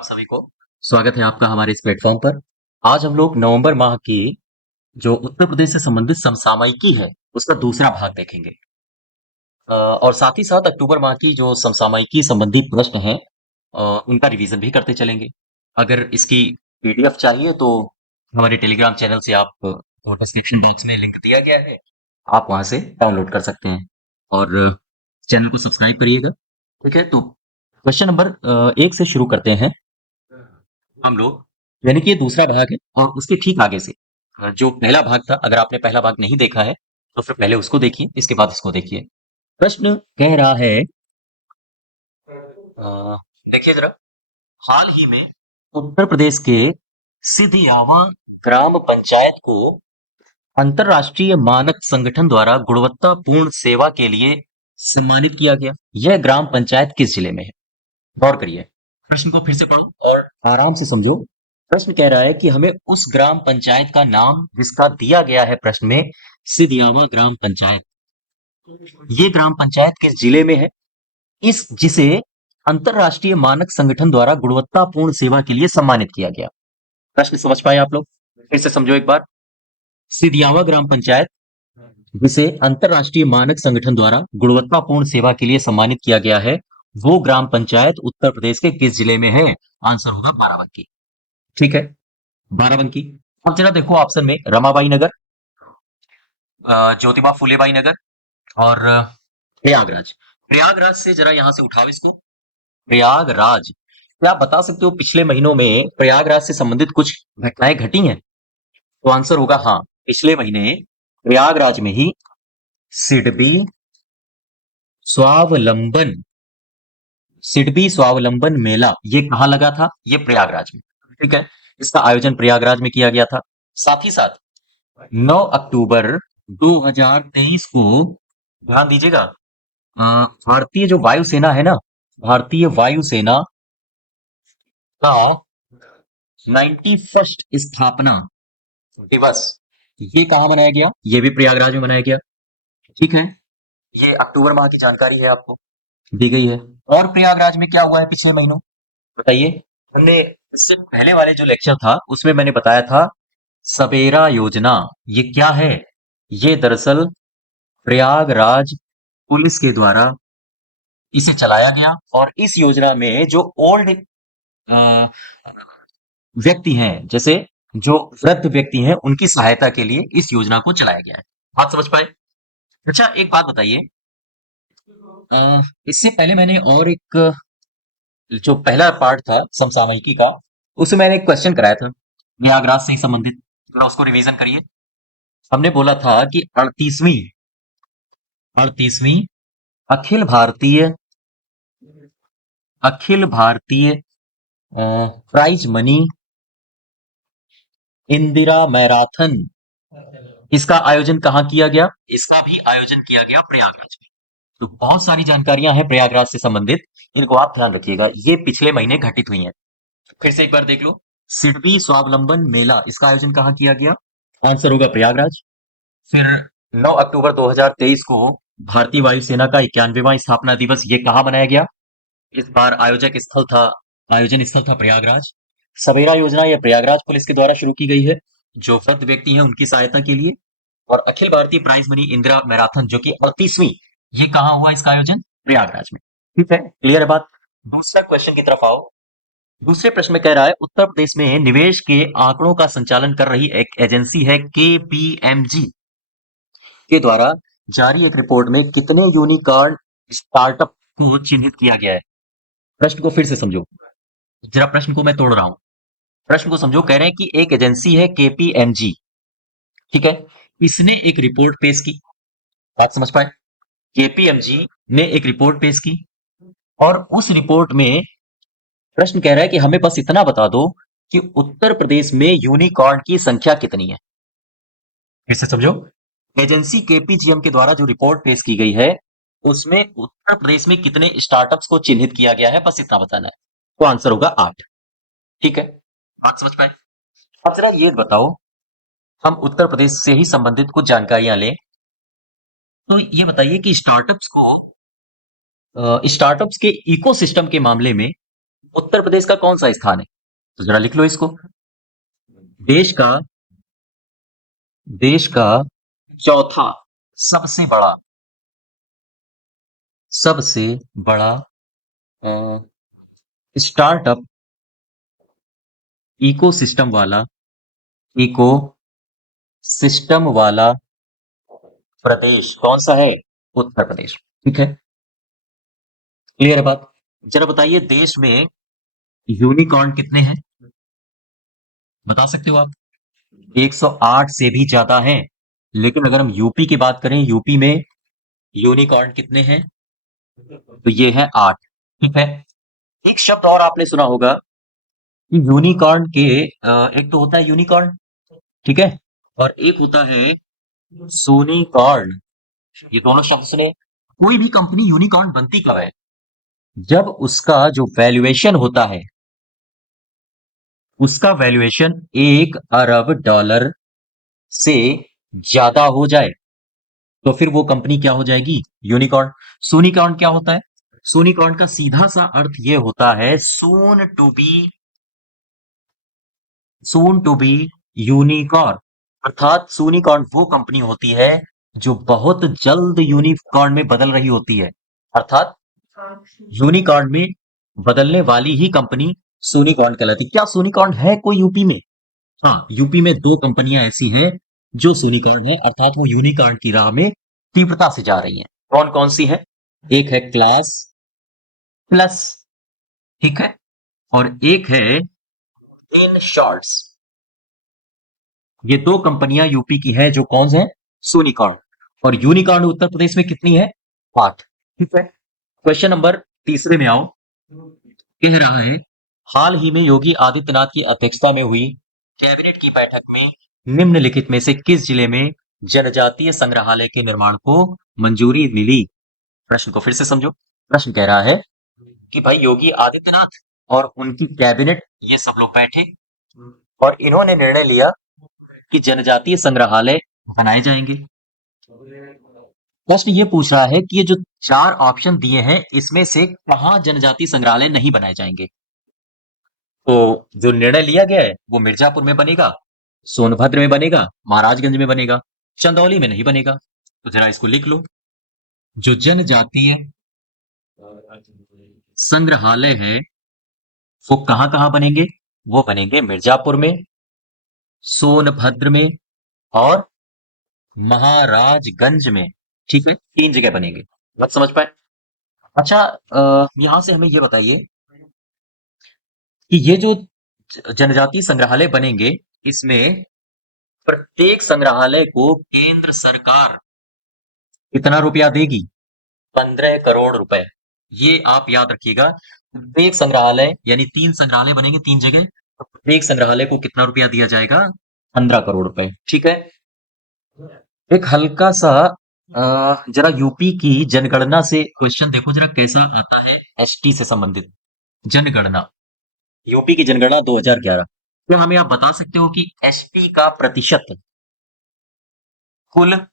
आप सभी को स्वागत है आपका हमारे इस प्लेटफॉर्म पर। आज हम लोग नवंबर माह की जो उत्तर प्रदेश से संबंधित समसामयिकी है उसका दूसरा भाग देखेंगे। और साथ ही साथ अक्टूबर माह की जो समसामयिकी संबंधी प्रश्न हैं उनका रिवीजन भी करते चलेंगे। अगर इसकी पीडीएफ चाहिए तो हमारे टेलीग्राम चैनल से आप डिस्क्रिप्शन बॉक्स में लिंक दिया गया है, आप वहां से डाउनलोड कर सकते हैं और चैनल को सब्सक्राइब करिएगा। ठीक है, तो क्वेश्चन नंबर 1 से शुरू करते हैं हम लोग। यानी कि ये दूसरा भाग है और उसके ठीक आगे से जो पहला भाग था, अगर आपने पहला भाग नहीं देखा है तो फिर पहले उसको देखिए, इसके बाद इसको देखिए। प्रश्न कह रहा है, देखिए जरा, हाल ही में उत्तर प्रदेश के सिधियावा ग्राम पंचायत को अंतरराष्ट्रीय मानक संगठन द्वारा गुणवत्तापूर्ण सेवा के लिए सम्मानित किया गया। यह ग्राम पंचायत किस जिले में है? गौर करिए, प्रश्न को फिर से पढ़ो और आराम से समझो। प्रश्न कह रहा है कि हमें उस ग्राम पंचायत का नाम जिसका दिया गया है प्रश्न में, सिधियावा ग्राम पंचायत, ये ग्राम पंचायत किस जिले में है, इस जिसे अंतरराष्ट्रीय मानक संगठन द्वारा गुणवत्तापूर्ण सेवा के लिए सम्मानित किया गया। प्रश्न समझ पाए आप लोग? फिर से समझो एक बार। सिधियावा ग्राम पंचायत जिसे अंतरराष्ट्रीय मानक संगठन द्वारा गुणवत्तापूर्ण सेवा के लिए सम्मानित किया गया है, वो ग्राम पंचायत उत्तर प्रदेश के किस जिले में है? आंसर होगा बाराबंकी। ठीक है, बाराबंकी। अब जरा देखो ऑप्शन में, रमाबाई नगर, ज्योतिबा फुलेबाई नगर और प्रयागराज। प्रयागराज से जरा यहां से उठाओ इसको, प्रयागराज। क्या आप बता सकते हो पिछले महीनों में प्रयागराज से संबंधित कुछ घटनाएं घटी हैं? तो आंसर होगा हाँ, पिछले महीने प्रयागराज में ही सिडबी स्वावलंबन सिडबी स्वावलंबन मेला, ये कहाँ लगा था? ये प्रयागराज में। ठीक है, इसका आयोजन प्रयागराज में किया गया था। साथ ही साथ 9 अक्टूबर 2023 को, ध्यान दीजिएगा, भारतीय जो वायुसेना है ना, भारतीय वायुसेना का 91st स्थापना दिवस, ये कहाँ मनाया गया? ये भी प्रयागराज में मनाया गया। ठीक है, ये अक्टूबर माह की जानकारी है, आपको दी गई है। और प्रयागराज में क्या हुआ है पिछले महीनों, बताइए। हमने इससे पहले वाले जो लेक्चर था उसमें मैंने बताया था सवेरा योजना, ये क्या है? ये दरअसल प्रयागराज पुलिस के द्वारा इसे चलाया गया और इस योजना में जो ओल्ड व्यक्ति हैं, जैसे जो वृद्ध व्यक्ति हैं, उनकी सहायता के लिए इस योजना को चलाया गया है। बात समझ पाए? अच्छा, एक बात बताइए, इससे पहले मैंने और एक जो पहला पार्ट था समसामयिकी का, उसमें मैंने एक क्वेश्चन कराया था प्रयागराज से संबंधित, थोड़ा उसको रिवीजन करिए। हमने बोला था कि 38वीं Akhil Bharatiya prize money Indira marathon, इसका आयोजन कहाँ किया गया? इसका भी आयोजन किया गया प्रयागराज में। तो बहुत सारी जानकारियां हैं प्रयागराज से संबंधित, इनको आप ध्यान रखिएगा, ये पिछले महीने घटित हुई हैं। फिर से एक बार देख लो, सिडबी स्वावलंबन मेला, इसका आयोजन कहाँ किया गया? आंसर होगा प्रयागराज। फिर 9 अक्टूबर 2023 को भारतीय वायुसेना का 91वां स्थापना दिवस, ये कहाँ मनाया गया? इस बार आयोजन स्थल था प्रयागराज। सवेरा योजना यह प्रयागराज पुलिस के द्वारा शुरू की गई है, जो वृद्ध व्यक्ति हैं उनकी सहायता के लिए। और Akhil Bharatiya prize money Indira marathon जो कि 38वीं, ये कहाँ हुआ इसका आयोजन? प्रयागराज में। ठीक है, क्लियर है बात? दूसरा क्वेश्चन की तरफ आओ। दूसरे प्रश्न में कह रहा है, उत्तर प्रदेश में निवेश के आंकड़ों का संचालन कर रही एक एजेंसी है केपीएमजी के द्वारा जारी एक रिपोर्ट में कितने यूनिकॉर्न स्टार्टअप को चिन्हित किया गया है? प्रश्न को फिर से समझो, जरा प्रश्न को मैं तोड़ रहा हूं, प्रश्न को समझो। कह रहे हैं कि एक एजेंसी है केपीएमजी, ठीक है, इसने एक रिपोर्ट पेश की। बात समझ पाए? केपीएमजी ने एक रिपोर्ट पेश की और उस रिपोर्ट में प्रश्न कह रहा है कि हमें बस इतना बता दो कि उत्तर प्रदेश में यूनिकॉर्न की संख्या कितनी है। फिर से समझो, एजेंसी केपीजीएम के द्वारा जो रिपोर्ट पेश की गई है उसमें उत्तर प्रदेश में कितने स्टार्टअप्स को चिन्हित किया गया है, बस इतना बताना है। तो आंसर होगा 8। ठीक है, बात समझ पाए? अब जरा ये बताओ, हम उत्तर प्रदेश से ही संबंधित कुछ जानकारियां लें। तो ये बताइए कि स्टार्टअप्स के इकोसिस्टम के मामले में उत्तर प्रदेश का कौन सा स्थान है? तो जरा लिख लो इसको। देश का देश का चौथा सबसे बड़ा सबसे बड़ा स्टार्टअप इको सिस्टम वाला प्रदेश कौन सा है? उत्तर प्रदेश। ठीक है, क्लियर है बात। जरा बताइए, देश में यूनिकॉर्न कितने हैं? बता सकते हो आप? 108 से भी ज्यादा हैं। लेकिन अगर हम यूपी की बात करें, यूपी में यूनिकॉर्न कितने हैं? तो ये है 8। ठीक है, एक शब्द और आपने सुना होगा कि यूनिकॉर्न के एक तो होता है यूनिकॉर्न, ठीक है, और एक होता है सोनिकॉर्न। ये दोनों शब्द सुने। कोई भी कंपनी यूनिकॉर्न बनती कब है? जब उसका जो वैल्यूएशन होता है, उसका वैल्यूएशन $1 अरब से ज्यादा हो जाए, तो फिर वो कंपनी क्या हो जाएगी? यूनिकॉर्न। सोनिकॉर्न क्या होता है? सोनिकॉर्न का सीधा सा अर्थ ये होता है सून टू बी यूनिकॉर्न। अर्थात सोनिकॉर्न वो कंपनी होती है जो बहुत जल्द यूनिकॉर्न में बदल रही होती है। अर्थात यूनिकॉर्न में बदलने वाली ही कंपनी सोनिकॉर्न कहलाती। क्या सोनिकॉर्न है कोई यूपी में? हाँ, यूपी में 2 कंपनियां ऐसी हैं जो सोनिकॉर्न है, अर्थात वो यूनिकॉर्न की राह में तीव्रता से जा रही हैं। कौन कौन सी है? एक है क्लास प्लस, ठीक है, और एक है इन शॉर्ट्स। ये 2 कंपनियां यूपी की हैं जो कौन है? सोनिकॉर्न। और यूनिकॉर्न उत्तर प्रदेश में कितनी है? 8। ठीक है, क्वेश्चन नंबर तीसरे में आओ। कह रहा है, हाल ही में योगी आदित्यनाथ की अध्यक्षता में हुई कैबिनेट की बैठक में निम्नलिखित में से किस जिले में जनजातीय संग्रहालय के निर्माण को मंजूरी मिली? प्रश्न को फिर से समझो। प्रश्न कह रहा है कि भाई योगी आदित्यनाथ और उनकी कैबिनेट, ये सब लोग बैठे और इन्होंने निर्णय लिया कि जनजातीय संग्रहालय बनाए जाएंगे। प्रश्न ये पूछ रहा है कि ये जो 4 ऑप्शन दिए हैं, इसमें से कहां जनजातीय संग्रहालय नहीं बनाए जाएंगे? तो जो निर्णय लिया गया है वो मिर्जापुर में बनेगा, सोनभद्र में बनेगा, महाराजगंज में बनेगा, चंदौली में नहीं बनेगा। तो जरा इसको लिख लो। जो जनजातीय संग्रहालय है वो कहां कहां बनेंगे? वो बनेंगे मिर्जापुर में, सोनभद्र में और महाराजगंज में। ठीक है, 3 जगह बनेंगे। मत समझ पाए? अच्छा, यहां से हमें ये बताइए कि ये जो जनजातीय संग्रहालय बनेंगे, इसमें प्रत्येक संग्रहालय को केंद्र सरकार कितना रुपया देगी? 15 करोड़ रुपए। ये आप याद रखिएगा। प्रत्येक संग्रहालय, यानी 3 संग्रहालय बनेंगे 3 जगह, तो प्रत्येक संग्रहालय को कितना रुपया दिया जाएगा? 15 करोड़ रुपए। ठीक है, एक हल्का सा जरा यूपी की जनगणना से क्वेश्चन देखो जरा कैसा आता है। एसटी से संबंधित जनगणना, यूपी की जनगणना 2011। क्या हमें आप बता सकते हो कि एसटी का प्रतिशत कुल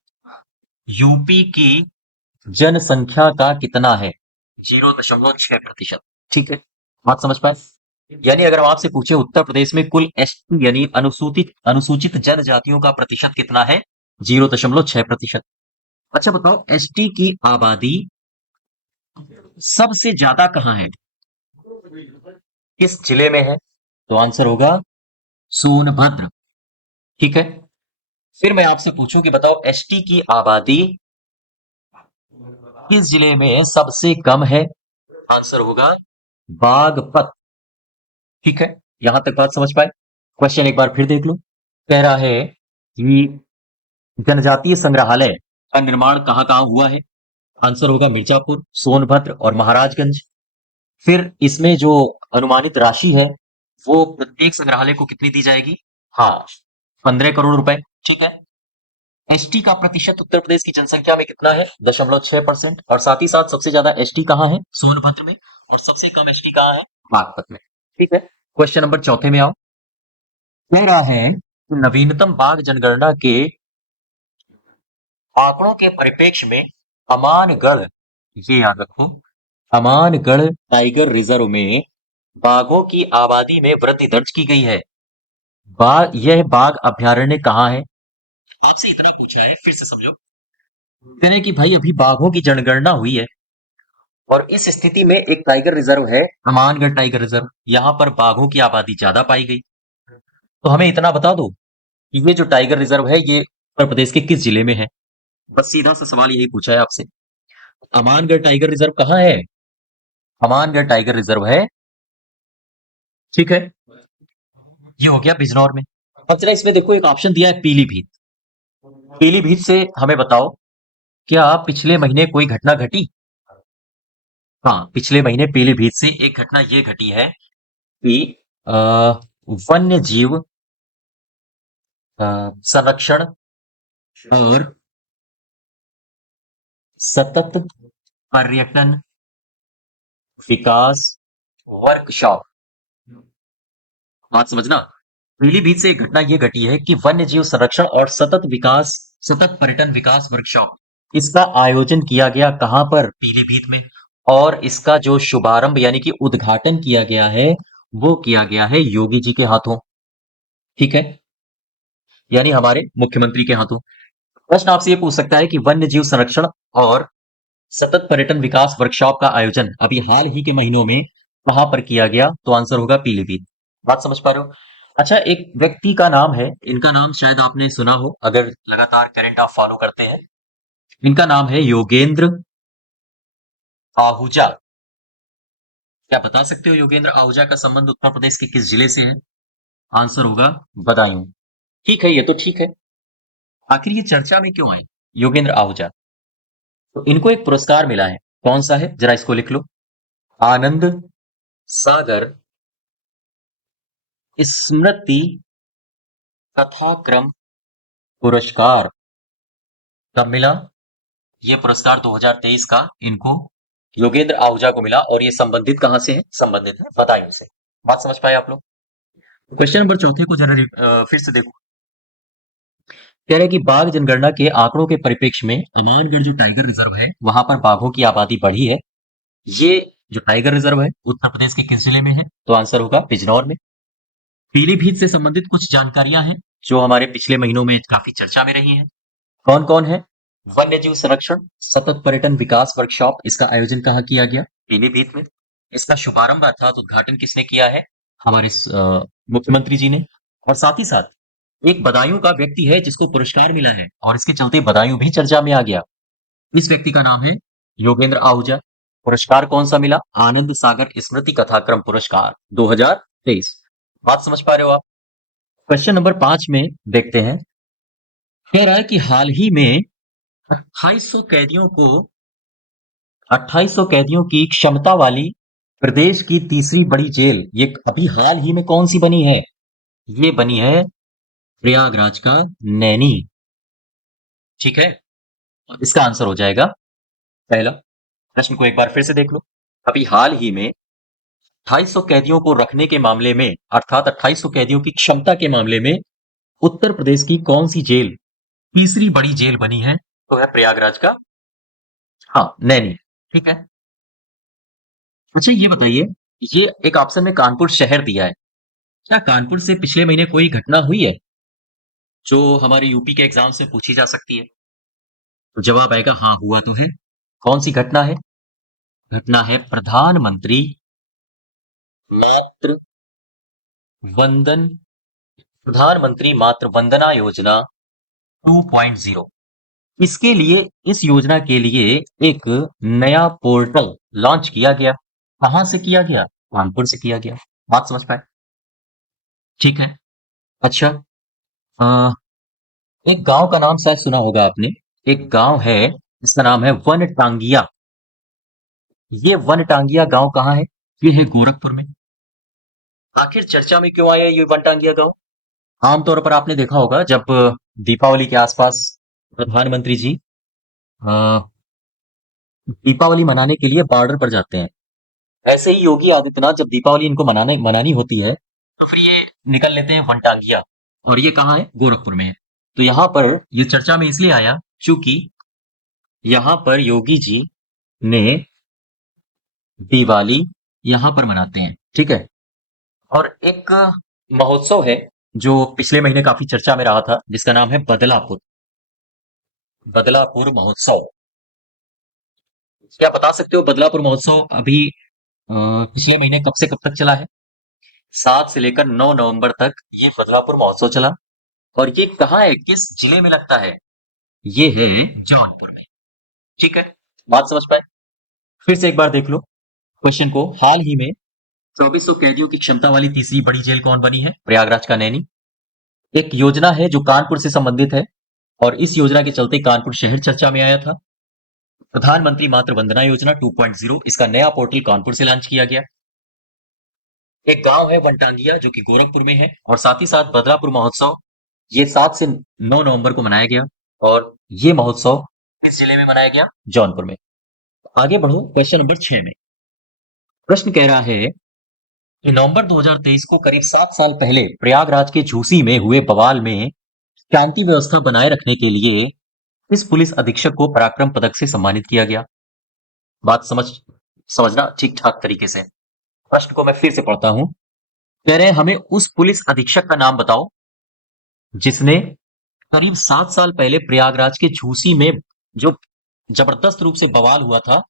यूपी की जनसंख्या का कितना है? 0.6%। ठीक है, बात समझ पाए? यानी अगर हम आपसे पूछे उत्तर प्रदेश में कुल एसटी यानी अनुसूचित अनुसूचित जनजातियों का प्रतिशत कितना है? 0.6%। अच्छा बताओ, एसटी की आबादी सबसे ज्यादा कहाँ है? किस जिले में है? तो आंसर होगा सोनभद्र। ठीक है, फिर मैं आपसे पूछूं कि बताओ एसटी की आबादी किस जिले में सबसे कम है? आंसर होगा बागपत। ठीक है, यहां तक बात समझ पाए? क्वेश्चन एक बार फिर देख लो। कह रहा है कि जनजातीय संग्रहालय का निर्माण कहां कहां हुआ है? आंसर होगा मिर्जापुर, सोनभद्र और महाराजगंज। फिर इसमें जो अनुमानित राशि है वो प्रत्येक संग्रहालय को कितनी दी जाएगी? हाँ, 15 करोड़ रुपए। ठीक है, एसटी का प्रतिशत उत्तर प्रदेश की जनसंख्या में कितना है? 0.6%। और साथ ही साथ सबसे ज्यादा एसटी कहाँ है? सोनभद्र में। और सबसे कम एसटी कहाँ है? बागपत में। ठीक है, क्वेश्चन नंबर चौथे में आओ। कह रहा है कि नवीनतम बाघ जनगणना के आंकड़ों के परिप्रेक्ष्य में अमानगढ़, ये याद रखो, अमानगढ़ टाइगर रिजर्व में बाघों की आबादी में वृद्धि दर्ज की गई है। यह बाघ अभयारण्य कहाँ है? आपसे इतना पूछा है, फिर से समझो। कह रहे हैं कि भाई अभी बाघों की जनगणना हुई है और इस स्थिति में एक टाइगर रिजर्व है, अमानगढ़ टाइगर रिजर्व। यहाँ पर बाघों की आबादी ज्यादा पाई गई। तो हमें इतना बता दो कि ये जो टाइगर रिजर्व है ये उत्तर प्रदेश के किस जिले में है? बस सीधा सा सवाल यही पूछा है आपसे। अमानगढ़ टाइगर रिजर्व कहाँ है? अमानगढ़ टाइगर रिजर्व है, ठीक है, ये हो गया बिजनौर में। अब जरा इसमें देखो, एक ऑप्शन दिया है पीलीभीत। पीलीभीत से हमें बताओ, क्या पिछले महीने कोई घटना घटी? हाँ, पिछले महीने पीलीभीत से एक घटना ये घटी है कि अ, वन्य जीव संरक्षण और सतत पर्यटन विकास वर्कशॉप। बात समझना, पीलीभीत से एक घटना ये घटी है कि वन्य जीव संरक्षण और सतत पर्यटन विकास वर्कशॉप, इसका आयोजन किया गया कहां पर? पीलीभीत में। और इसका जो शुभारंभ यानी कि उद्घाटन किया गया है वो किया गया है योगी जी के हाथों, ठीक है, यानी हमारे मुख्यमंत्री के हाथों। प्रश्न आपसे ये पूछ सकता है कि वन्य जीव संरक्षण और सतत पर्यटन विकास वर्कशॉप का आयोजन अभी हाल ही के महीनों में कहां पर किया गया? तो आंसर होगा पीलीभीत। बात समझ पा रहे हो? अच्छा, एक व्यक्ति का नाम है, इनका नाम शायद आपने सुना हो अगर लगातार करंट आप फॉलो करते हैं। इनका नाम है योगेंद्र आहूजा। क्या बता सकते हो योगेंद्र आहूजा का संबंध उत्तर प्रदेश के किस जिले से है? आंसर होगा बदायूं। ठीक है, ये तो ठीक है। आखिर ये चर्चा में क्यों आए योगेंद्र आहूजा? तो इनको एक पुरस्कार मिला है, कौन सा है जरा इसको लिख लो। आनंद सागर स्मृति कथाक्रम पुरस्कार कब मिला? ये पुरस्कार 2023 का इनको योगेंद्र आहूजा को मिला और ये संबंधित कहां से है? संबंधित है बदायूं से। बात समझ पाए आप लोग? क्वेश्चन नंबर चौथे को जरा फिर से देखो। कह रहे हैं कि बाघ जनगणना के आंकड़ों के परिप्रेक्ष्य में अमानगढ़ जो टाइगर रिजर्व है वहां पर बाघों की आबादी बढ़ी है। ये जो टाइगर रिजर्व है उत्तर प्रदेश के किस जिले में है? तो आंसर होगा बिजनौर में। पीलीभीत से संबंधित कुछ जानकारियां हैं जो हमारे पिछले महीनों में काफी चर्चा में रही हैं। कौन कौन है? वन्य जीव संरक्षण सतत पर्यटन विकास वर्कशॉप, इसका आयोजन कहाँ किया गया? पीलीभीत में। इसका शुभारंभ अर्थात उद्घाटन किसने किया है? हमारे मुख्यमंत्री जी ने। और साथ ही साथ एक बदायूं का व्यक्ति है जिसको पुरस्कार मिला है और इसके चलते बदायूं भी चर्चा में आ गया। इस व्यक्ति का नाम है योगेंद्र आहूजा। पुरस्कार कौन सा मिला? आनंद सागर स्मृति कथाक्रम पुरस्कार 2023। बात समझ पा रहे हो आप? क्वेश्चन नंबर 5 में देखते हैं। कह रहा है कि हाल ही में 2800 कैदियों को 2800 कैदियों की क्षमता वाली प्रदेश की तीसरी बड़ी जेल ये अभी हाल ही में कौन सी बनी है? ये बनी है प्रयागराज का नैनी, ठीक है। इसका आंसर हो जाएगा पहला। प्रश्न को एक बार फिर से देख लो। अभी हाल ही में 2800 कैदियों को रखने के मामले में अर्थात 2800 कैदियों की क्षमता के मामले में उत्तर प्रदेश की कौन सी जेल तीसरी बड़ी जेल बनी है? तो है प्रयागराज का, हाँ, नैनी, ठीक है। अच्छा ये बताइए, ये एक ऑप्शन में कानपुर शहर दिया है, क्या कानपुर से पिछले महीने कोई घटना हुई है जो हमारे यूपी के एग्जाम से पूछी जा सकती है? तो जवाब आएगा हाँ, हुआ तो है। कौन सी घटना है? घटना है प्रधानमंत्री मातृ वंदन प्रधानमंत्री मातृ वंदना योजना 2.0। इसके लिए, इस योजना के लिए एक नया पोर्टल लॉन्च किया गया। कहां से किया गया? कानपुर से किया गया। बात समझ पाए? ठीक है। अच्छा, अ, एक गांव का नाम शायद सुना होगा आपने। एक गांव है जिसका नाम है वन टांगिया। ये वन टांगिया गांव कहाँ है? ये है गोरखपुर में। आखिर चर्चा में क्यों आया ये वन टांगिया गांव? आमतौर पर आपने देखा होगा जब दीपावली के आसपास प्रधानमंत्री जी अ, दीपावली मनाने के लिए बॉर्डर पर जाते हैं। ऐसे ही योगी आदित्यनाथ जब दीपावली इनको मनाने मनानी होती है तो फिर ये निकल लेते हैं वनटांगिया। और ये कहाँ है? गोरखपुर में है। तो यहाँ पर ये चर्चा में इसलिए आया क्योंकि यहाँ पर योगी जी ने दिवाली यहां पर मनाते हैं, ठीक है। और एक महोत्सव है जो पिछले महीने काफी चर्चा में रहा था, जिसका नाम है बदलापुर। बदलापुर महोत्सव। क्या बता सकते हो बदलापुर महोत्सव अभी पिछले महीने कब से कब तक चला है? 7 से लेकर 9 नवंबर तक ये बदलापुर महोत्सव चला। और ये कहाँ है, किस जिले में लगता है? ये है जौनपुर में। ठीक है, बात समझ पाए? फिर से एक बार देख लो क्वेश्चन को। हाल ही में 2400 कैदियों की क्षमता वाली तीसरी बड़ी जेल कौन बनी है? प्रयागराज का नैनी। एक योजना है जो कानपुर से संबंधित है, और इस योजना के चलते कानपुर शहर चर्चा में आया था। प्रधानमंत्री मातृ वंदना योजना 2.0, इसका नया पोर्टल कानपुर से लॉन्च किया गया। एक गांव है वनटांगिया जो कि गोरखपुर में है। और साथ ही साथ बदलापुर महोत्सव ये 7 से 9 नवंबर को मनाया गया, और ये महोत्सव किस जिले में मनाया गया? जौनपुर में। आगे बढ़ो क्वेश्चन नंबर 6 में। प्रश्न कह रहा है कि नवंबर 2023 को करीब 7 साल पहले प्रयागराज के झूसी में हुए बवाल में शांति व्यवस्था बनाए रखने के लिए इस पुलिस अधीक्षक को पराक्रम पदक से सम्मानित किया गया। बात समझना ठीक ठाक तरीके से। प्रश्न को मैं फिर से पढ़ता हूं। कह रहे हैं हमें उस पुलिस अधीक्षक का नाम बताओ जिसने करीब 7 साल पहले प्रयागराज के झूसी में जो जबरदस्त रूप से बवाल हुआ था,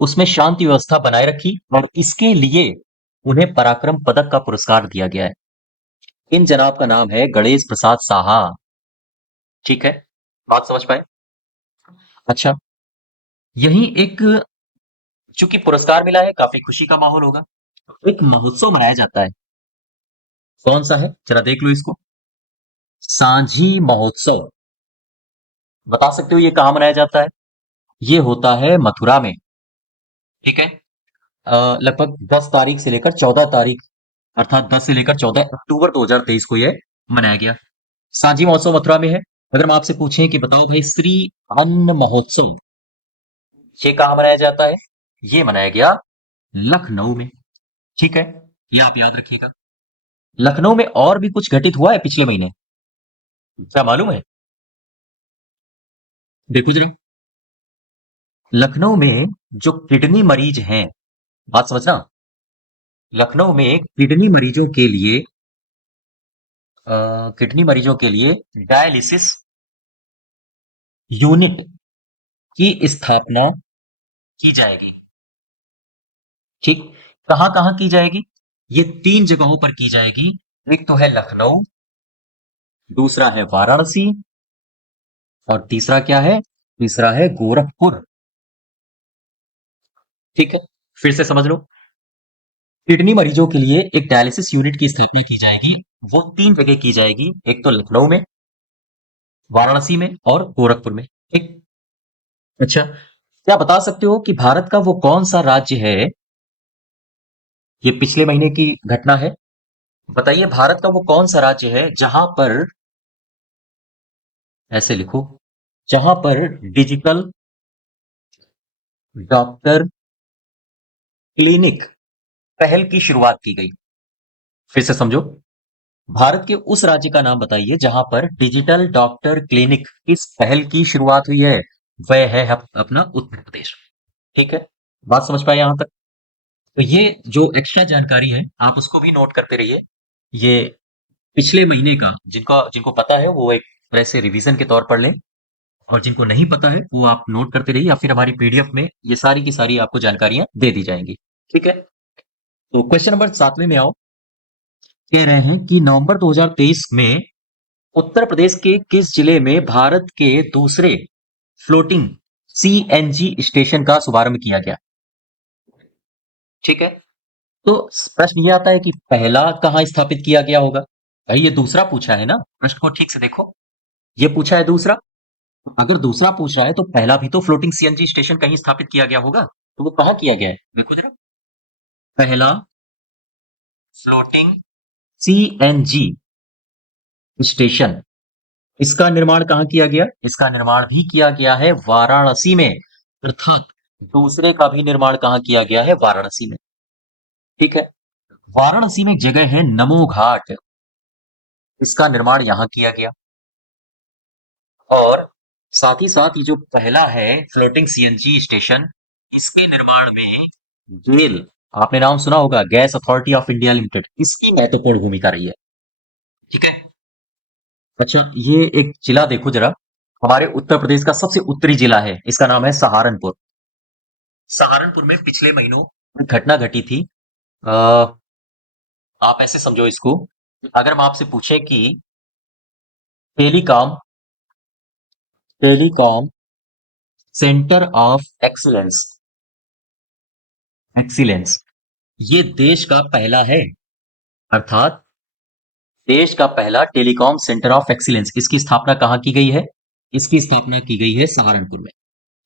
उसमें शांति व्यवस्था बनाए रखी, और इसके लिए उन्हें पराक्रम पदक का पुरस्कार दिया गया है। इन जनाब का नाम है गणेश प्रसाद साहा। ठीक है, बात समझ पाए? अच्छा, यही एक, चूंकि पुरस्कार मिला है, काफी खुशी का माहौल होगा। एक महोत्सव मनाया जाता है, कौन सा है जरा देख लो इसको। सांझी महोत्सव। बता सकते हो ये कहाँ मनाया जाता है? ये होता है मथुरा में। ठीक है, लगभग 10 तारीख से लेकर 14 तारीख, अर्थात 10 से लेकर 14 अक्टूबर 2023 को यह मनाया गया। सांझी महोत्सव मथुरा में है। अगर हम आपसे पूछें कि बताओ भाई श्री अन्न महोत्सव ये कहाँ मनाया जाता है? ये मनाया गया लखनऊ में। ठीक है, ये आप याद रखिएगा। लखनऊ में और भी कुछ घटित हुआ है पिछले महीने, क्या मालूम है? देखो जरा, लखनऊ में जो किडनी मरीज हैं, बात समझना, लखनऊ में किडनी मरीजों के लिए डायलिसिस यूनिट की स्थापना की जाएगी। ठीक, कहां कहां की जाएगी? ये 3 जगहों पर की जाएगी। एक तो है लखनऊ, दूसरा है वाराणसी, और तीसरा क्या है? तीसरा है गोरखपुर। ठीक है, फिर से समझ लो। किडनी मरीजों के लिए एक डायलिसिस यूनिट की स्थापना की जाएगी। वो 3 जगह की जाएगी, एक तो लखनऊ में, वाराणसी में, और गोरखपुर में। ठीक, अच्छा, क्या बता सकते हो कि भारत का वो कौन सा राज्य है, ये पिछले महीने की घटना है, बताइए भारत का वो कौन सा राज्य है जहां पर, ऐसे लिखो, जहां पर डिजिटल डॉक्टर क्लिनिक पहल की शुरुआत की गई? फिर से समझो, भारत के उस राज्य का नाम बताइए जहां पर डिजिटल डॉक्टर क्लिनिक इस पहल की शुरुआत हुई है। वह है अपना उत्तर प्रदेश। ठीक है, बात समझ पाए यहां तक? तो ये जो एक्स्ट्रा जानकारी है आप उसको भी नोट करते रहिए। ये पिछले महीने का, जिनको जिनको पता है वो एक तरह से रिवीजन के तौर पर लें, और जिनको नहीं पता है वो आप नोट करते रहिए, या फिर हमारी पीडीएफ में ये सारी की सारी आपको जानकारियां दे दी जाएंगी। ठीक है, तो क्वेश्चन नंबर 7वें में आओ। कह रहे हैं कि नवंबर 2023 में उत्तर प्रदेश के किस जिले में भारत के दूसरे फ्लोटिंग सीएनजी स्टेशन का शुभारंभ किया गया? ठीक है, तो प्रश्न ये आता है कि पहला कहां स्थापित किया गया होगा? भाई ये दूसरा पूछा है ना, प्रश्न को ठीक से देखो। ये पूछा है दूसरा, अगर दूसरा पूछ रहा है तो पहला भी तो फ्लोटिंग सीएनजी स्टेशन कहीं स्थापित किया गया होगा, तो वो कहां किया गया है देखो जरा। पहला फ्लोटिंग सीएनजी स्टेशन, इसका निर्माण कहां किया गया? इसका निर्माण भी किया गया है वाराणसी में, अर्थात दूसरे का भी निर्माण कहां किया गया है? वाराणसी में। ठीक है, वाराणसी में एक जगह है नमो घाट, इसका निर्माण यहां किया गया। और साथ ही साथ ये जो पहला है फ्लोटिंग सीएनजी स्टेशन, इसके निर्माण में गेल आपने नाम सुना होगा, gas authority of India limited, इसकी महत्वपूर्ण भूमिका रही है। ठीक है। अच्छा, ये एक जिला देखो जरा, हमारे उत्तर प्रदेश का सबसे उत्तरी जिला है, इसका नाम है सहारनपुर। सहारनपुर में पिछले महीनों एक घटना घटी थी। आ, आप ऐसे समझो इसको, अगर हम आपसे पूछे कि telecom telecom centre of excellence excellence ये देश का पहला है, अर्थात देश का पहला टेलीकॉम सेंटर ऑफ एक्सीलेंस, इसकी स्थापना कहाँ की गई है? इसकी स्थापना की गई है सहारनपुर में।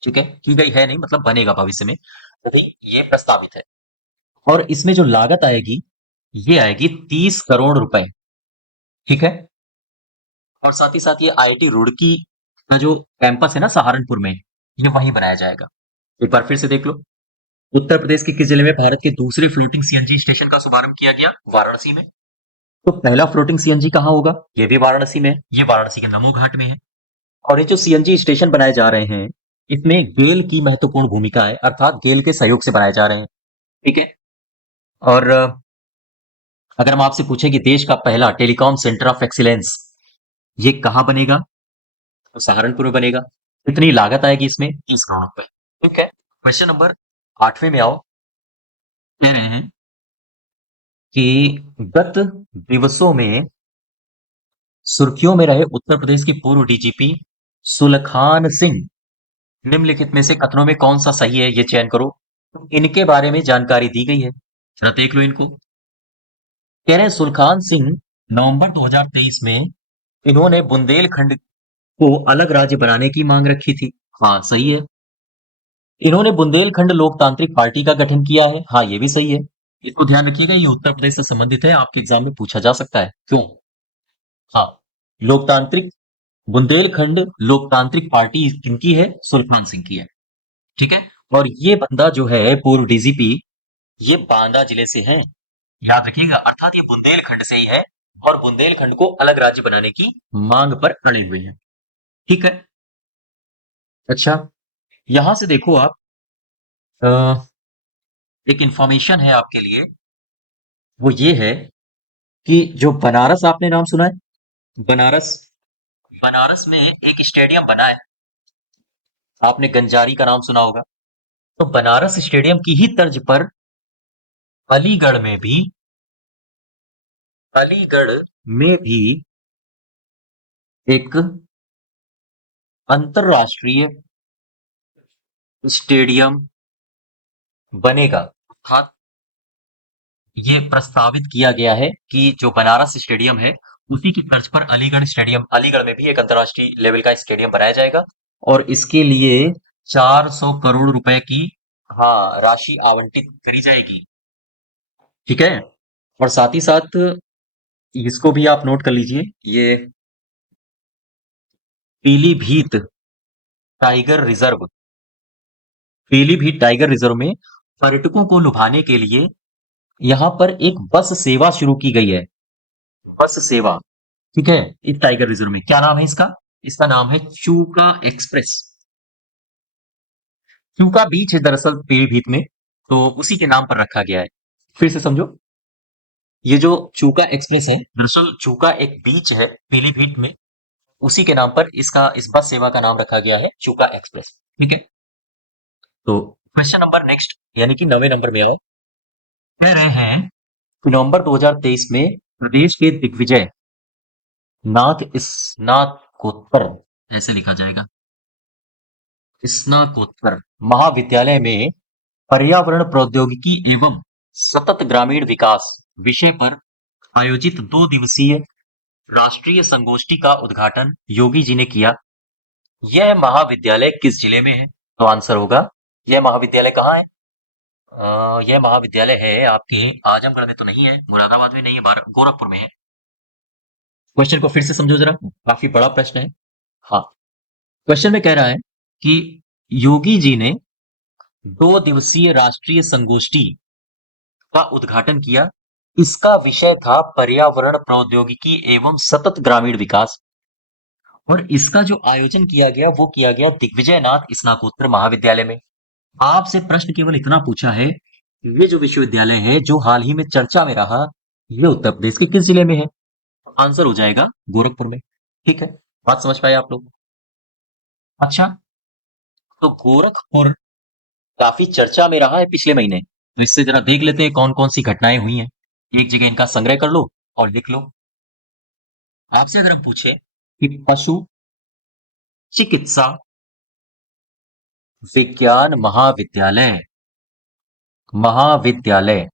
ठीक है, की गई है नहीं मतलब बनेगा भविष्य में, अभी ये प्रस्तावित है। और इसमें जो लागत आएगी, ये आएगी 30 करोड़ रुपए। ठीक है। और साथ ही साथ ये आईआईटी रुड़की का जो कैंपस है ना सहारनपुर में, ये वहीं बनाया जाएगा। एक बार फिर से देख लो, उत्तर प्रदेश के किस जिले में भारत के दूसरे फ्लोटिंग सीएनजी स्टेशन का शुभारंभ किया गया? वाराणसी में। तो पहला फ्लोटिंग सीएनजी कहाँ होगा? ये भी वाराणसी में है, ये वाराणसी के नमो घाट में है। और ये जो सीएनजी स्टेशन बनाए जा रहे हैं, इसमें गेल की महत्वपूर्ण भूमिका है, अर्थात गेल के सहयोग से बनाए जा रहे हैं। ठीक है। और अगर हम आपसे पूछे कि देश का पहला टेलीकॉम सेंटर ऑफ एक्सीलेंस ये कहाँ बनेगा, तो सहारनपुर में बनेगा। कितनी लागत आएगी इसमें? 30 करोड़ रुपए। ठीक है। क्वेश्चन नंबर 8वें में आओ। कह रहे हैं कि गत दिवसों में सुर्खियों में रहे उत्तर प्रदेश के पूर्व डीजीपी सुलखान सिंह निम्नलिखित में से कथनों में कौन सा सही है, ये चयन करो। इनके बारे में जानकारी दी गई है, जरा देख लो इनको। कह रहे हैं सुलखान सिंह नवंबर 2023 में इन्होंने बुंदेलखंड को अलग राज्य बनाने की मांग रखी थी। हाँ सही है। इन्होंने बुंदेलखंड लोकतांत्रिक पार्टी का गठन किया है। हाँ ये भी सही है। इसको ध्यान रखिएगा, ये उत्तर प्रदेश से संबंधित है, आपके एग्जाम में पूछा जा सकता है क्यों। हाँ, लोकतांत्रिक बुंदेलखंड लोकतांत्रिक पार्टी किनकी है? सुलखान सिंह की है। ठीक है। और ये बंदा जो है पूर्व डीजीपी, ये बांदा जिले से है, याद रखिएगा, अर्थात ये बुंदेलखंड से ही है और बुंदेलखंड को अलग राज्य बनाने की मांग पर अड़े हुए हैं। ठीक है। अच्छा, यहां से देखो आप, अ, एक इंफॉर्मेशन है आपके लिए, वो ये है कि जो बनारस, आपने नाम सुना है बनारस? बनारस में एक स्टेडियम बना है, आपने गंजारी का नाम सुना होगा। तो बनारस स्टेडियम की ही तर्ज पर अलीगढ़ में भी अलीगढ़ में भी एक अंतरराष्ट्रीय स्टेडियम बनेगा। अर्थात ये प्रस्तावित किया गया है कि जो बनारस स्टेडियम है, उसी की तर्ज पर अलीगढ़ स्टेडियम, अलीगढ़ में भी एक अंतरराष्ट्रीय लेवल का स्टेडियम बनाया जाएगा। और इसके लिए 400 करोड़ रुपए की, हाँ, राशि आवंटित करी जाएगी। ठीक है। और साथ ही साथ इसको भी आप नोट कर लीजिए, ये Pilibhit tiger reserve, Pilibhit tiger reserve में पर्यटकों को लुभाने के लिए यहाँ पर एक बस सेवा शुरू की गई है, बस सेवा। ठीक है। इस टाइगर रिजर्व में क्या नाम है इसका? इसका नाम है चूका एक्सप्रेस। चूका बीच है दरअसल पीलीभीत में, तो उसी के नाम पर रखा गया है। फिर से समझो, ये जो चूका एक्सप्रेस है, दरअसल चूका एक बीच है पीलीभीत में, उसी के नाम पर इसका, इस बस सेवा का नाम रखा गया है चूका एक्सप्रेस। ठीक है। तो क्वेश्चन नंबर नेक्स्ट, यानी कि 9वें नंबर में आओ। कह रहे हैं कि नवंबर 2023 में प्रदेश के दिग्विजय नाथ स्नातकोत्तर, ऐसे लिखा जाएगा, स्नातकोत्तर महाविद्यालय में पर्यावरण प्रौद्योगिकी एवं सतत ग्रामीण विकास विषय पर आयोजित 2 दिवसीय राष्ट्रीय संगोष्ठी का उद्घाटन योगी जी ने किया। यह महाविद्यालय किस जिले में है? तो आंसर होगा, यह महाविद्यालय कहाँ है? यह महाविद्यालय है आपके आजमगढ़ में तो नहीं है, मुरादाबाद में नहीं है, गोरखपुर में है। क्वेश्चन को फिर से समझो जरा, काफी बड़ा प्रश्न है। हाँ, क्वेश्चन में कह रहा है कि योगी जी ने 2 दिवसीय राष्ट्रीय संगोष्ठी का उद्घाटन किया। इसका विषय था पर्यावरण प्रौद्योगिकी एवं सतत ग्रामीण विकास। और इसका जो आयोजन किया गया, वो किया गया दिग्विजय नाथ स्नातकोत्तर महाविद्यालय में। आपसे प्रश्न केवल इतना पूछा है ये जो विश्वविद्यालय है जो हाल ही में चर्चा में रहा, ये उत्तर प्रदेश के किस जिले में है? आंसर हो जाएगा गोरखपुर में। ठीक है, बात समझ पाए आप लोग? अच्छा, तो गोरखपुर काफी चर्चा में रहा है पिछले महीने, तो इससे जरा देख लेते हैं कौन कौन सी घटनाएं हुई हैं। एक जगह इनका संग्रह कर लो और लिख लो। आपसे अगर हम पूछे कि पशु चिकित्सा विज्ञान महाविद्यालय महाविद्यालय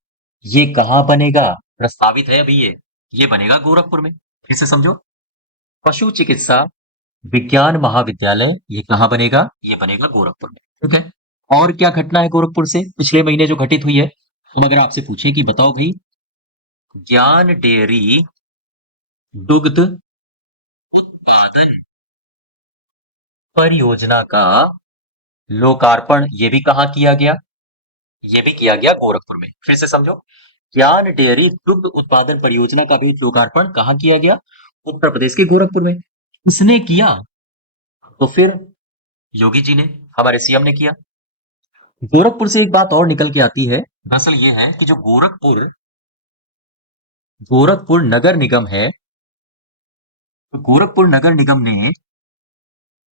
ये कहाँ बनेगा? प्रस्तावित है अभी ये बनेगा गोरखपुर में। फिर से समझो, पशु चिकित्सा विज्ञान महाविद्यालय ये कहाँ बनेगा? ये बनेगा गोरखपुर में। ठीक है, और क्या घटना है गोरखपुर से पिछले महीने जो घटित हुई है? हम अगर आपसे पूछे कि बताओ भाई, ज्ञान डेयरी दुग्ध उत्पादन परियोजना का लोकार्पण ये भी कहाँ किया गया? ये भी किया गया गोरखपुर में। फिर से समझो, ज्ञान डेयरी दुग्ध उत्पादन परियोजना का भी लोकार्पण कहाँ किया गया? उत्तर प्रदेश के गोरखपुर में। किसने किया? तो फिर योगी जी ने, हमारे सीएम ने किया। गोरखपुर से एक बात और निकल के आती है, दरअसल ये है कि जो गोरखपुर गोरखपुर नगर निगम है, तो गोरखपुर नगर निगम ने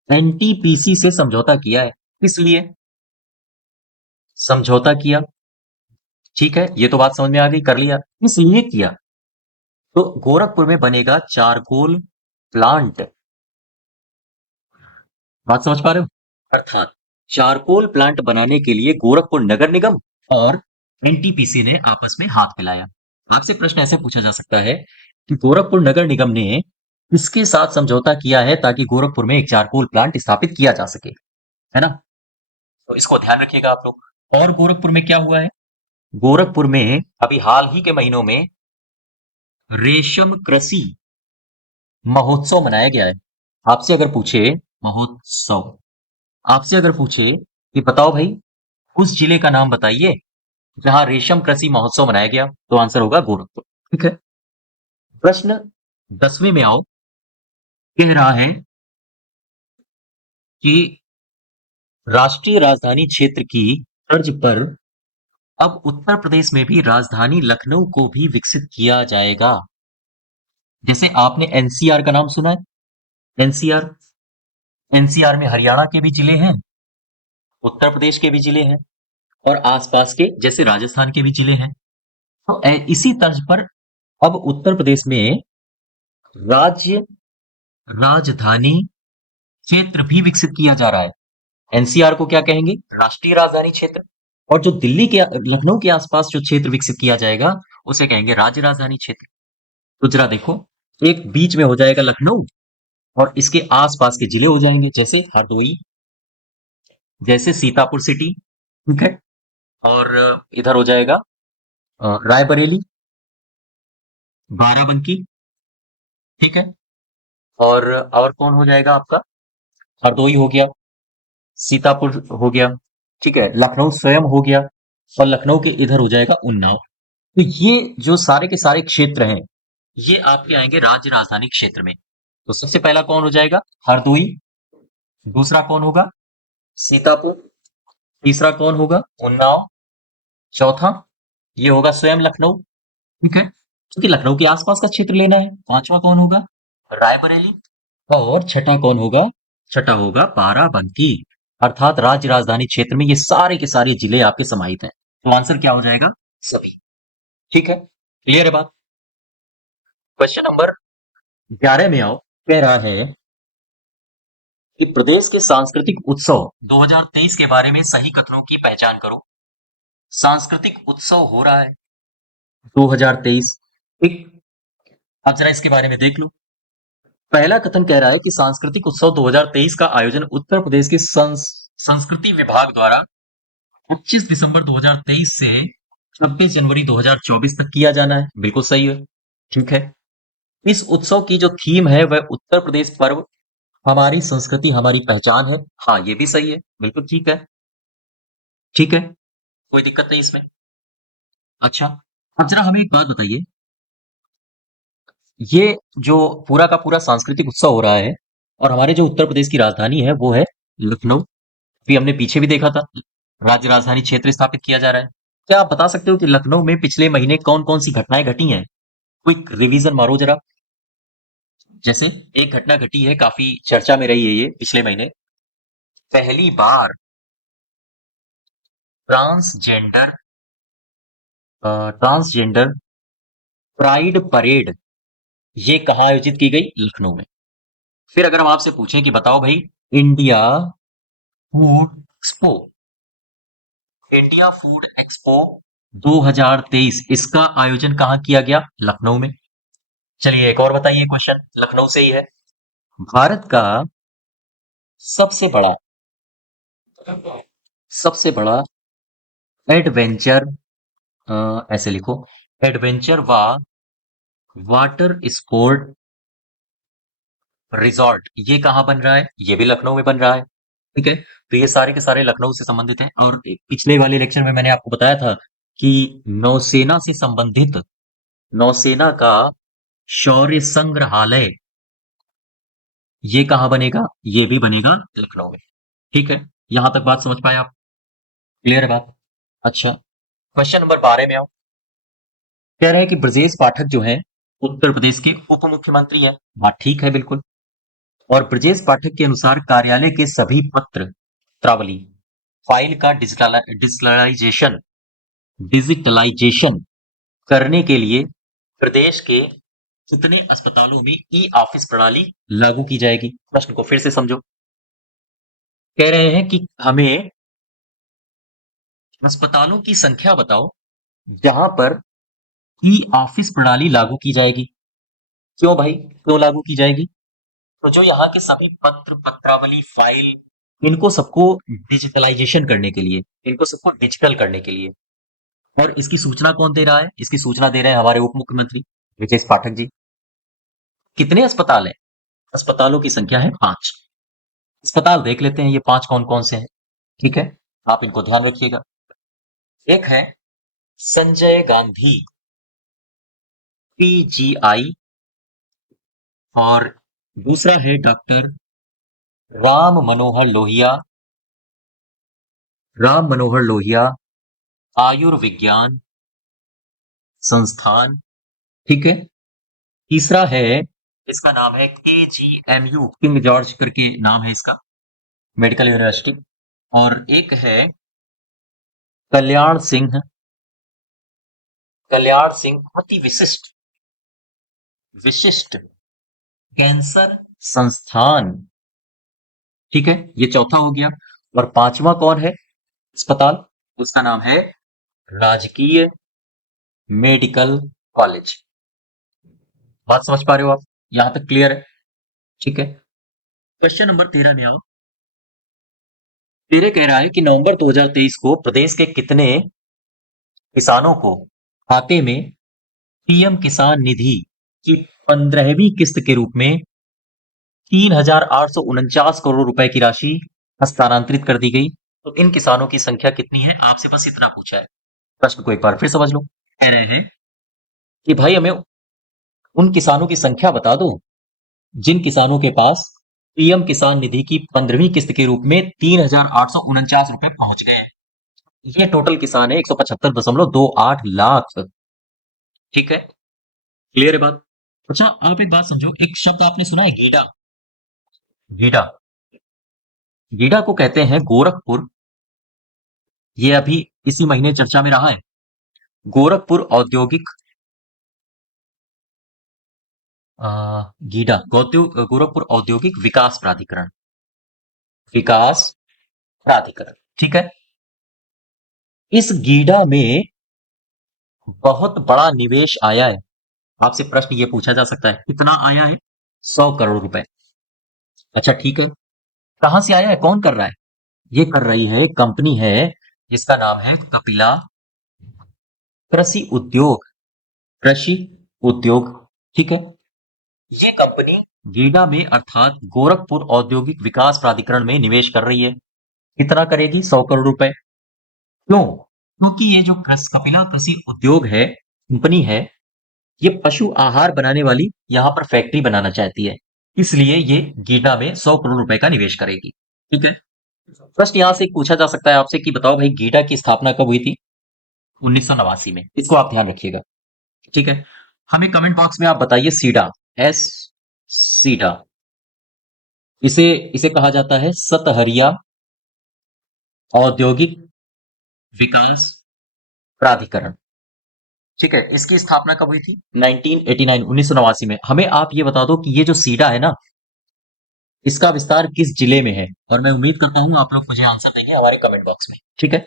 एनटीपीसी से समझौता किया है। किस लिए समझौता किया? ठीक है, ये तो बात समझ में आ गई, कर लिया। किस लिए किया? तो गोरखपुर में बनेगा चारकोल प्लांट। बात समझ पा रहे हो? अर्थात चारकोल प्लांट बनाने के लिए गोरखपुर नगर निगम और एनटीपीसी ने आपस में हाथ मिलाया। आपसे प्रश्न ऐसे पूछा जा सकता है कि गोरखपुर नगर निगम ने किसके साथ समझौता किया है ताकि गोरखपुर में एक चारकोल प्लांट स्थापित किया जा सके, है ना? तो इसको ध्यान रखिएगा आप लोग। और गोरखपुर में क्या हुआ है? गोरखपुर में अभी हाल ही के महीनों में रेशम कृषि महोत्सव मनाया गया है। आपसे अगर पूछे महोत्सव, आपसे अगर पूछे कि बताओ भाई उस जिले का नाम बताइए जहां रेशम कृषि महोत्सव मनाया गया, तो आंसर होगा गोरखपुर। ठीक है, प्रश्न 10वें में आओ। कह रहा है कि राष्ट्रीय राजधानी क्षेत्र की तर्ज पर अब उत्तर प्रदेश में भी राजधानी लखनऊ को भी विकसित किया जाएगा। जैसे आपने एनसीआर का नाम सुना है? एनसीआर, एनसीआर में हरियाणा के भी जिले हैं, उत्तर प्रदेश के भी जिले हैं, और आसपास के जैसे राजस्थान के भी जिले हैं। तो इसी तर्ज पर अब उत्तर प्रदेश में राज्य राजधानी क्षेत्र भी विकसित किया जा रहा है। एनसीआर को क्या कहेंगे? राष्ट्रीय राजधानी क्षेत्र। और जो दिल्ली के लखनऊ के आसपास जो क्षेत्र विकसित किया जाएगा उसे कहेंगे राज्य राजधानी क्षेत्र। तो जरा देखो, एक बीच में हो जाएगा लखनऊ और इसके आसपास के जिले हो जाएंगे, जैसे हरदोई, जैसे सीतापुर सिटी। ठीक है, और इधर हो जाएगा रायबरेली, बाराबंकी। ठीक है, और कौन हो जाएगा आपका? हरदोई हो गया, सीतापुर हो गया। ठीक है, लखनऊ स्वयं हो गया, और लखनऊ के इधर हो जाएगा उन्नाव। तो ये जो सारे के सारे क्षेत्र हैं, ये आपके आएंगे राज्य राजधानी क्षेत्र में। तो सबसे पहला कौन हो जाएगा? हरदोई। दूसरा कौन होगा? सीतापुर। तीसरा कौन होगा? उन्नाव। चौथा ये होगा स्वयं लखनऊ। ठीक है, क्योंकि लखनऊ के आसपास का क्षेत्र लेना है। पांचवा कौन होगा? रायबरेली। और छठा कौन होगा? छठा होगा बाराबंकी। अर्थात राज्य राजधानी क्षेत्र में ये सारे के सारे जिले आपके समाहित हैं। तो आंसर क्या हो जाएगा? सभी। ठीक है, क्लियर है बात? क्वेश्चन नंबर 11 में आओ। कह रहा है कि प्रदेश के सांस्कृतिक उत्सव 2023 के बारे में सही कथनों की पहचान करो। सांस्कृतिक उत्सव हो रहा है 2023। ठीक, अब जरा इसके बारे में देख लो। पहला कथन कह रहा है कि सांस्कृतिक उत्सव 2023 का आयोजन उत्तर प्रदेश के संस्कृति विभाग द्वारा 25 दिसंबर 2023 से 26 जनवरी 2024 तक किया जाना है। बिल्कुल सही है। ठीक है, इस उत्सव की जो थीम है वह उत्तर प्रदेश पर्व हमारी संस्कृति हमारी पहचान है। हाँ, ये भी सही है, बिल्कुल ठीक है। ठीक है, कोई दिक्कत नहीं इसमें। अच्छा, अब जरा हमें एक बात बताइए, ये जो पूरा का पूरा सांस्कृतिक उत्सव हो रहा है और हमारे जो उत्तर प्रदेश की राजधानी है वो है लखनऊ। अभी हमने पीछे भी देखा था, राज्य राजधानी क्षेत्र स्थापित किया जा रहा है। क्या आप बता सकते हो कि लखनऊ में पिछले महीने कौन कौन सी घटनाएं घटी हैं? क्विक रिवीजन मारो जरा। जैसे एक घटना घटी है, काफी चर्चा में रही है ये पिछले महीने। पहली बार ट्रांसजेंडर ट्रांसजेंडर प्राइड परेड ये कहाँ आयोजित की गई? लखनऊ में। फिर अगर हम आपसे पूछें कि बताओ भाई, India food expo, India food expo 2023 इसका आयोजन कहाँ किया गया? लखनऊ में। चलिए एक और बताइए, क्वेश्चन लखनऊ से ही है। भारत का सबसे बड़ा सबसे बड़ा एडवेंचर, ऐसे लिखो, एडवेंचर वाटर स्पोर्ट रिजॉर्ट ये कहाँ बन रहा है? ये भी लखनऊ में बन रहा है। ठीक है, तो ये सारे के सारे लखनऊ से संबंधित हैं। और पिछले वाले लेक्चर में मैंने आपको बताया था कि नौसेना से संबंधित, नौसेना का शौर्य संग्रहालय ये कहाँ बनेगा? ये भी बनेगा लखनऊ में। ठीक है, यहां तक बात समझ पाए आप? क्लियर है बात? अच्छा, क्वेश्चन नंबर 12 में आओ। कह रहे हैं कि ब्रजेश पाठक जो है उत्तर प्रदेश के उप मुख्यमंत्री हैं। बात ठीक है बिल्कुल। और ब्रजेश पाठक के अनुसार कार्यालय के सभी पत्र पत्रावली फाइल का डिजिटलाइजेशन डिजिटलाइजेशन करने के लिए प्रदेश के कितने अस्पतालों में ई ऑफिस प्रणाली लागू की जाएगी? प्रश्न को फिर से समझो। कह रहे हैं कि हमें अस्पतालों की संख्या बताओ जहां पर ई ऑफिस प्रणाली लागू की जाएगी। क्यों भाई, क्यों लागू की जाएगी? तो जो यहाँ के सभी पत्र पत्रावली फाइल, इनको सबको डिजिटलाइजेशन करने के लिए, इनको सबको डिजिटल करने के लिए। और इसकी सूचना कौन दे रहा है? इसकी सूचना दे रहे हैं हमारे उप मुख्यमंत्री ब्रजेश पाठक जी। कितने अस्पताल हैं? अस्पतालों की संख्या है 5। अस्पताल देख लेते हैं ये 5 कौन कौन से हैं। ठीक है, आप इनको ध्यान रखिएगा। एक है संजय गांधी पीजीआई, और दूसरा है डॉक्टर राम मनोहर लोहिया, राम मनोहर लोहिया आयुर्विज्ञान संस्थान। ठीक है, तीसरा है, इसका नाम है KGMU, किंग जॉर्ज करके नाम है इसका, मेडिकल यूनिवर्सिटी। और एक है कल्याण सिंह, कल्याण सिंह अति विशिष्ट विशिष्ट कैंसर संस्थान। ठीक है, ये चौथा हो गया। और पांचवा कौन है अस्पताल? उसका नाम है राजकीय मेडिकल कॉलेज। बात समझ पा रहे हो आप? यहां तक क्लियर है? ठीक है, क्वेश्चन नंबर 13 में आओ। 13 कह रहा है कि नवंबर 2023 को प्रदेश के कितने किसानों को खाते में पीएम किसान निधि की 15वीं किस्त के रूप में 3,849 करोड़ रुपए की राशि हस्तांतरित कर दी गई? तो इन किसानों की संख्या कितनी है? आपसे बस इतना पूछा है। प्रश्न को एक बार फिर समझ लो। कह रहे हैं कि भाई हमें उन किसानों की संख्या बता दो जिन किसानों के पास पीएम किसान निधि की 15वीं किस्त के रूप में 3,849 रुपए पहुंच गए हैं। ये टोटल किसान है 175.28 लाख। ठीक है, क्लियर है बात? अच्छा, आप एक बात समझो, एक शब्द आपने सुना है गीडा? गीडा, गीडा को कहते हैं गोरखपुर, ये अभी इसी महीने चर्चा में रहा है, गोरखपुर औद्योगिक गीडा गोरखपुर औद्योगिक विकास प्राधिकरण, विकास प्राधिकरण। ठीक है, इस गीडा में बहुत बड़ा निवेश आया है। आपसे प्रश्न ये पूछा जा सकता है कितना आया है? 100 करोड़ रुपए। अच्छा ठीक है, कहां से आया है, कौन कर रहा है? ये कर रही है एक कंपनी है जिसका नाम है कपिला कृषि उद्योग, कृषि उद्योग। ठीक है, ये कंपनी गीडा में अर्थात गोरखपुर औद्योगिक विकास प्राधिकरण में निवेश कर रही है। कितना करेगी? 100 करोड़ रुपए। क्यों? क्योंकि ये जो कपिला कृषि उद्योग है, कंपनी है, ये पशु आहार बनाने वाली यहां पर फैक्ट्री बनाना चाहती है। इसलिए ये गीडा में 100 करोड़ रुपए का निवेश करेगी। ठीक है, प्रश्न यहां से पूछा जा सकता है आपसे कि बताओ भाई गीडा की स्थापना कब हुई थी? 1989 में। इसको आप ध्यान रखिएगा, ठीक है। हमें कमेंट बॉक्स में आप बताइए सीडा, एस सीडा, इसे इसे कहा जाता है सतहरिया औद्योगिक विकास प्राधिकरण, ठीक है। इसकी स्थापना कब हुई थी? 1989, 1989 में। हमें आप ये बता दो कि ये जो सीडा है ना, इसका विस्तार किस जिले में है? और मैं उम्मीद करता हूं आप लोग मुझे आंसर देंगे हमारे कमेंट बॉक्स में, ठीक है।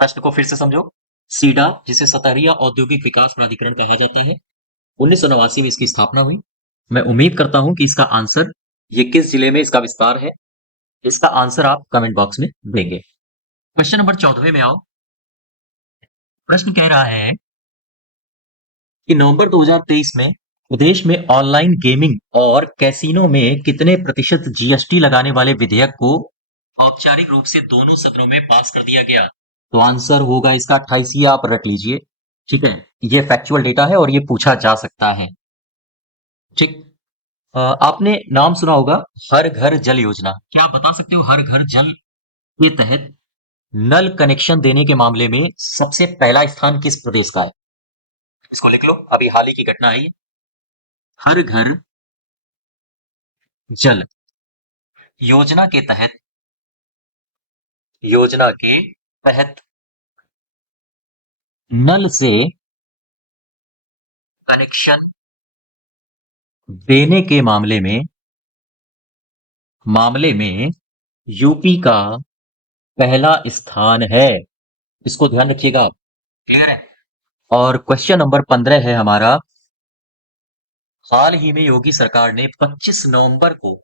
प्रश्न को फिर से समझो। सीडा, जिसे सतहरिया औद्योगिक विकास प्राधिकरण कहा जाता है, 1989 में इसकी स्थापना हुई। मैं उम्मीद करता हूं कि इसका आंसर, ये किस जिले में इसका विस्तार है, इसका आंसर आप कमेंट बॉक्स में देंगे। क्वेश्चन नंबर 14 में आओ। प्रश्न कह रहा है कि नवंबर 2023 में प्रदेश में ऑनलाइन गेमिंग और कैसीनो में कितने प्रतिशत जीएसटी लगाने वाले विधेयक को औपचारिक रूप से दोनों सदनों में पास कर दिया गया? तो आंसर होगा इसका 28, ये आप रट लीजिए, ठीक है। ये फैक्चुअल डेटा है और ये पूछा जा सकता है, ठीक। आपने नाम सुना होगा हर घर जल योजना। क्या आप बता सकते हो हर घर जल के तहत नल कनेक्शन देने के मामले में सबसे पहला स्थान किस प्रदेश का है? इसको लिख लो, अभी हाल ही की घटना है ये। हर घर जल योजना के तहत, योजना के तहत नल से कनेक्शन देने के मामले में यूपी का पहला स्थान है। इसको ध्यान रखिएगा आप, क्लियर है। और क्वेश्चन नंबर 15 है हमारा। हाल ही में योगी सरकार ने 25 नवंबर को,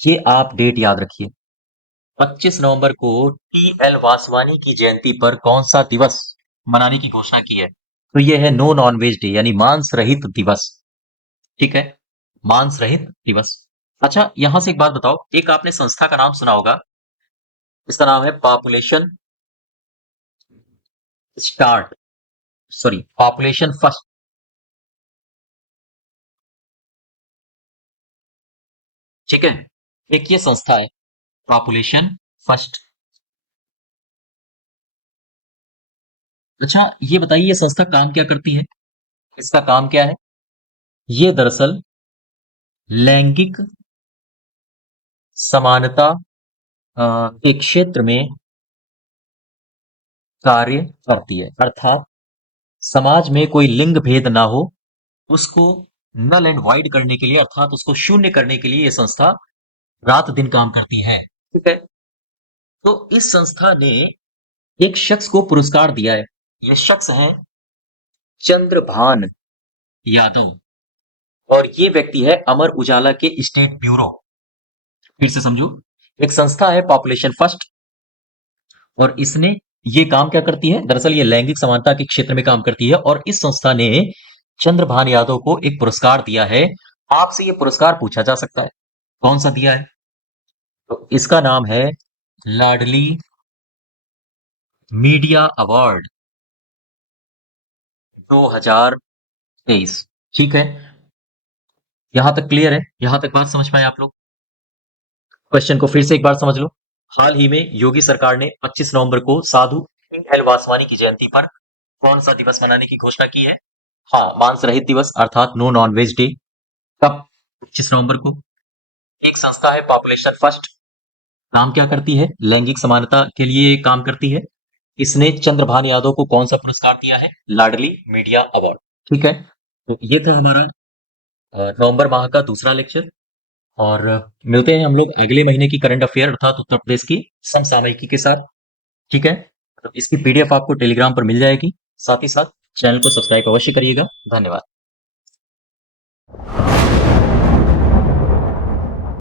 ये आप डेट याद रखिए, 25 नवंबर को टी.एल. वासवानी की जयंती पर कौन सा दिवस मनाने की घोषणा की है? तो ये है नो नॉन वेज डे, यानी मांस रहित दिवस, ठीक है, मांस रहित दिवस। अच्छा, यहां से एक बात बताओ, एक आपने संस्था का नाम सुना होगा, इसका नाम है population start, sorry population first, ठीक है। एक ये संस्था है पॉपुलेशन फर्स्ट। अच्छा, ये बताइए ये संस्था काम क्या करती है, इसका काम क्या है? ये दरअसल लैंगिक समानता के क्षेत्र में कार्य करती है, अर्थात समाज में कोई लिंग भेद ना हो, उसको नल एंड वाइड करने के लिए, अर्थात उसको शून्य करने के लिए ये संस्था रात दिन काम करती है, ठीक है। तो इस संस्था ने एक शख्स को पुरस्कार दिया है। ये शख्स है चंद्रभान यादव, और ये व्यक्ति है अमर उजाला के स्टेट ब्यूरो। फिर से समझो, एक संस्था है पॉपुलेशन फर्स्ट, और इसने ये काम क्या करती है? दरअसल ये लैंगिक समानता के क्षेत्र में काम करती है, और इस संस्था ने चंद्रभान यादव को एक पुरस्कार दिया है। आपसे ये पुरस्कार पूछा जा सकता है, कौन सा दिया है? तो इसका नाम है लाडली मीडिया अवार्ड 2023, ठीक है। यहां तक क्लियर है? यहां तक बात समझ पाए आप लोग? क्वेश्चन को फिर से एक बार समझ लो। हाल ही में योगी सरकार ने 25 नवंबर को साधु एल वासवानी की जयंती पर कौन सा दिवस मनाने की घोषणा की है? हाँ, मांस रहित दिवस, अर्थात नो नॉन वेज डे। कब? 25 नवंबर को। एक संस्था है पॉपुलेशन फर्स्ट, काम क्या करती है? लैंगिक समानता के लिए काम करती है। इसने चंद्रभान यादव को कौन सा पुरस्कार दिया है? लाडली मीडिया अवार्ड, ठीक है। तो ये था हमारा नवंबर माह का दूसरा लेक्चर, और मिलते हैं हम लोग अगले महीने की करंट अफेयर अर्थात उत्तर प्रदेश की समसामयिकी के साथ, ठीक है। तो इसकी पीडीएफ आपको टेलीग्राम पर मिल जाएगी। साथ ही साथ चैनल को सब्सक्राइब अवश्य करिएगा। धन्यवाद।